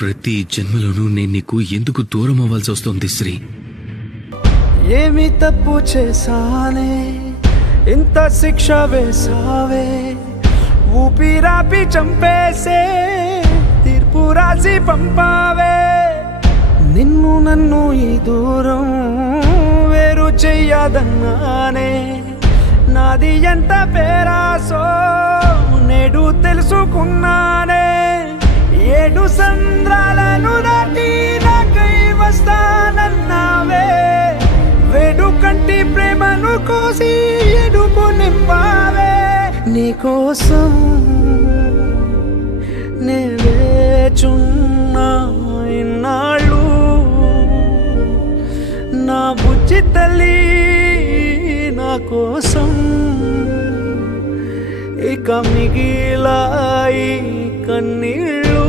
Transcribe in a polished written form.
ప్రతి జన్మలోనూ నేను నీకు ఎందుకు దూరం అవ్వాల్సి వస్తుంది శ్రీ? ఏమి తప్పు చేశానే ఇంత శిక్ష వేసావే, ఊపిరాపి చంపేసే తీర్పు రాసి పంపావే. నిన్ను నన్ను ఈ దూరం వేరు చెయ్యదన్నానే, నాది ఎంత పేరాసో నేడు తెలుసుకున్నానే. 7 సంద్రాలను దాటి నాకై వస్తానన్నావే, వేడు కంటి ప్రేమను కోసి ఎడుపు నింపావే. నీకోసం నే వేచున్నా ఇన్నాళ్ళు, నా బుజ్జి తల్లి నా కోసం. ఇక మిగిలాయి కన్నీళ్ళు.